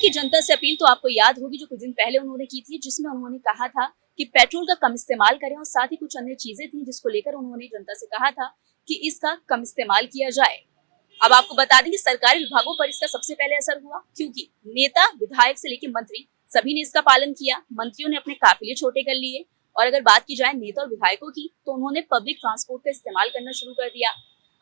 की जनता से अपील तो आपको याद होगी जो कुछ दिन पहले उन्होंने की थी, जिसमें उन्होंने कहा था कि पेट्रोल का कम इस्तेमाल करें और साथ ही कुछ अन्य चीजें थी जिसको लेकर उन्होंने जनता से कहा था कि इसका कम इस्तेमाल किया जाए। अब आपको बता दें कि सरकारी विभागों पर इसका सबसे पहले असर हुआ, क्योंकि नेता, विधायक से लेकर मंत्री सभी ने इसका पालन किया। मंत्रियों ने अपने काफिले छोटे कर लिए और अगर बात की जाए नेता और विधायकों की तो उन्होंने पब्लिक ट्रांसपोर्ट का इस्तेमाल करना शुरू कर दिया।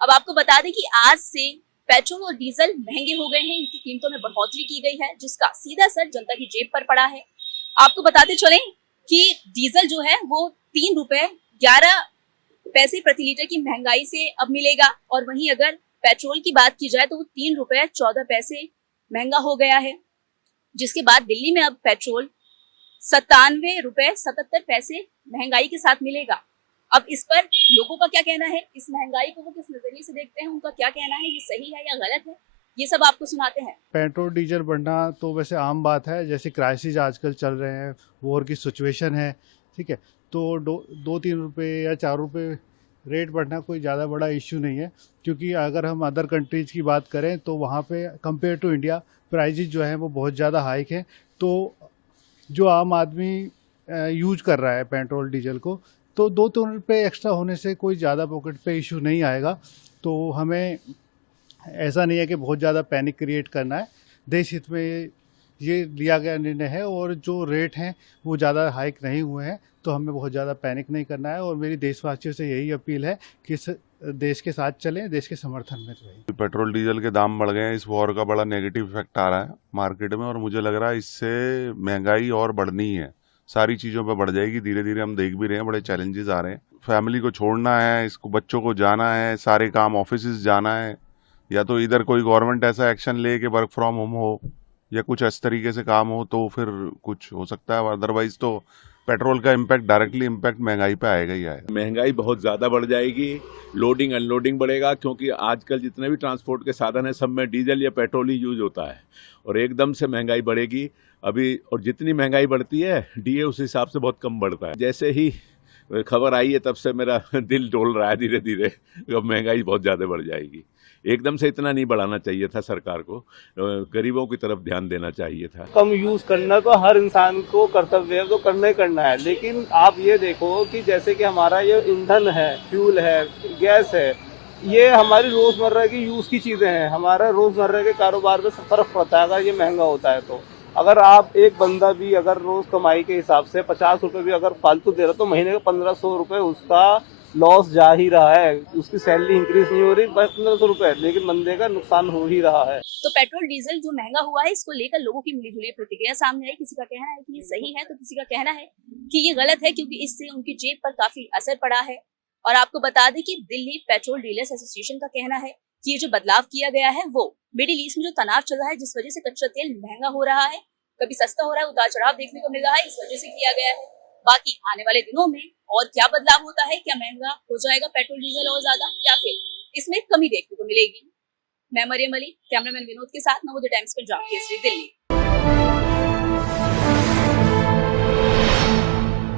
अब आपको बता दें कि आज से पेट्रोल और डीजल महंगे हो गए हैं, इनकी कीमतों में बढ़ोतरी की गई है जिसका सीधा असर जनता की जेब पर पड़ा है। आपको बताते चलें कि डीजल जो है वो 3 रुपए 11 पैसे प्रति लीटर की महंगाई से अब मिलेगा और वहीं अगर पेट्रोल की बात की जाए तो वो 3 रुपए 14 पैसे महंगा हो गया है, जिसके बाद दिल्ली में अब पेट्रोल 97 रुपए 77 पैसे महंगाई के साथ मिलेगा। अब इस पर लोगों का क्या कहना है, इस महंगाई को वो किस नजरिए से देखते हैं, उनका क्या कहना है, ये सही है या गलत है, ये सब आपको सुनाते हैं। पेट्रोल डीजल बढ़ना तो वैसे आम बात है, जैसे क्राइसिस आजकल चल रहे हैं, वॉर की सिचुएशन है, ठीक है। तो 2-3 रुपये या 4 रुपये रेट बढ़ना कोई ज़्यादा बड़ा इश्यू नहीं है, क्योंकि अगर हम अदर कंट्रीज़ की बात करें तो वहाँ पे कंपेयर टू इंडिया प्राइजेज जो है वो बहुत ज़्यादा हाइक है। तो जो आम आदमी यूज कर रहा है पेट्रोल डीजल को, तो 2-3 रुपये एक्स्ट्रा होने से कोई ज़्यादा पॉकेट पे इशू नहीं आएगा। तो हमें ऐसा नहीं है कि बहुत ज़्यादा पैनिक क्रिएट करना है। देश हित में ये लिया गया निर्णय है और जो रेट हैं वो ज़्यादा हाइक नहीं हुए हैं, तो हमें बहुत ज़्यादा पैनिक नहीं करना है। और मेरी देशवासियों से यही अपील है कि देश के साथ चलें, देश के समर्थन में रहें। पेट्रोल डीजल के दाम बढ़ गए हैं, इस वॉर का बड़ा नेगेटिव इफेक्ट आ रहा है मार्केट में और मुझे लग रहा है इससे महंगाई और बढ़नी है, सारी चीज़ों पे बढ़ जाएगी। धीरे धीरे हम देख भी रहे हैं, बड़े चैलेंजेस आ रहे हैं। फैमिली को छोड़ना है, इसको बच्चों को जाना है, सारे काम ऑफिस जाना है, या तो इधर कोई गवर्नमेंट ऐसा एक्शन ले कि वर्क फ्रॉम होम हो या कुछ इस तरीके से काम हो तो फिर कुछ हो सकता है, अदरवाइज तो पेट्रोल का इम्पैक्ट, डायरेक्टली इम्पैक्ट महंगाई पे आएगा ही आएगा। महंगाई बहुत ज़्यादा बढ़ जाएगी, लोडिंग अनलोडिंग बढ़ेगा, क्योंकि आजकल जितने भी ट्रांसपोर्ट के साधन हैं सब में डीजल या पेट्रोल ही यूज होता है और एकदम से महंगाई बढ़ेगी अभी। और जितनी महंगाई बढ़ती है डीए उस हिसाब से बहुत कम बढ़ता है। जैसे ही खबर आई है तब से मेरा दिल डोल रहा है धीरे धीरे, अब महंगाई बहुत ज़्यादा बढ़ जाएगी। एकदम से इतना नहीं बढ़ाना चाहिए था सरकार को, गरीबों की तरफ ध्यान देना चाहिए था। कम यूज करना तो हर इंसान को कर्तव्य है, तो करना ही करना है। लेकिन आप ये देखो कि जैसे कि हमारा ये ईंधन है, फ्यूल है, गैस है, ये हमारी रोजमर्रा की यूज की चीजें हैं, हमारा रोजमर्रा के कारोबार में फर्क पड़ता है अगर ये महंगा होता है तो। अगर आप एक बंदा भी अगर रोज कमाई के हिसाब से 50 रुपए भी अगर फालतू दे रहा तो महीने का 1500 रुपए उसका लॉस जा ही रहा है। उसकी सैलरी इंक्रीज नहीं हो रही 1500 रुपए, लेकिन बंदे का नुकसान हो ही रहा है। तो पेट्रोल डीजल जो महंगा हुआ है, इसको लेकर लोगों की मिलीजुली प्रतिक्रिया सामने आई। किसी का कहना है कि ये सही है तो किसी का कहना है कि ये गलत है, क्योंकि इससे उनकी जेब पर काफी असर पड़ा है। और आपको बता दें कि दिल्ली पेट्रोल डीलर्स एसोसिएशन का कहना है कि ये जो बदलाव किया गया है वो मिडिल ईस्ट में जो तनाव चल रहा है, जिस वजह से कच्चा तेल महंगा हो रहा है, कभी सस्ता हो रहा है, उतार चढ़ाव देखने को मिल रहा है, इस वजह से किया गया है। बाकी आने वाले दिनों में और क्या बदलाव होता है, क्या महंगा हो जाएगा पेट्रोल डीजल और ज्यादा, या फिर इसमें कमी देखने को मिलेगी। मैं मरियम अली, कैमरामैन विनोद के साथ, नवोदय टाइम्स पंजाब केसरी, दिल्ली।